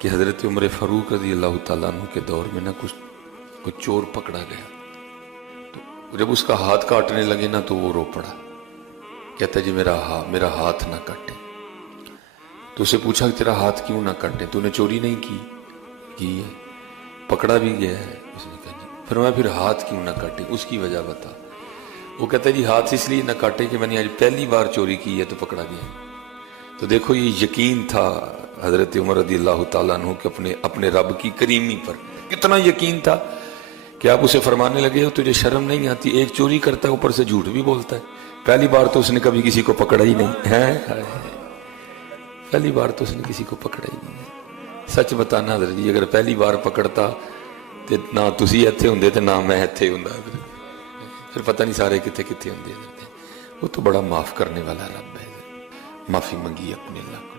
कि हज़रत उमर फ़ारूक रज़ी अल्लाह ताला अन्हु के दौर में ना कुछ चोर पकड़ा गया, तो जब उसका हाथ काटने लगे ना तो वो रो पड़ा, कहता जी मेरा हाथ ना काटे। तो उसे पूछा कि तेरा हाथ क्यों ना काटे, तूने चोरी नहीं की है, पकड़ा भी गया है। उसने कहा जी। फिर मैं फिर हाथ क्यों ना काटे, उसकी वजह बता। वो कहता जी हाथ इसलिए ना काटे कि मैंने आज पहली बार चोरी की है तो पकड़ा गया। तो देखो ये यकीन था हजरत उमर रज़ियल्लाहु ताला अन्हु के अपने रब की करीमी पर, कितना यकीन था कि आप उसे फरमाने लगे हो तुझे शर्म नहीं आती, एक चोरी करता है ऊपर से झूठ भी बोलता है, पहली बार तो उसने कभी किसी को पकड़ा ही नहीं है, पहली बार तो उसने किसी को पकड़ा ही नहीं है। सच बताना हजरत जी, अगर पहली बार पकड़ता तो ना तुसी इत्थे हुंदे ते ना मैं इत्थे हुंदा, फिर पता नहीं सारे कित्थे कित्थे हुंदे। वो तो बड़ा माफ करने वाला रब है। माफी मंगी अपने अल्लाह को।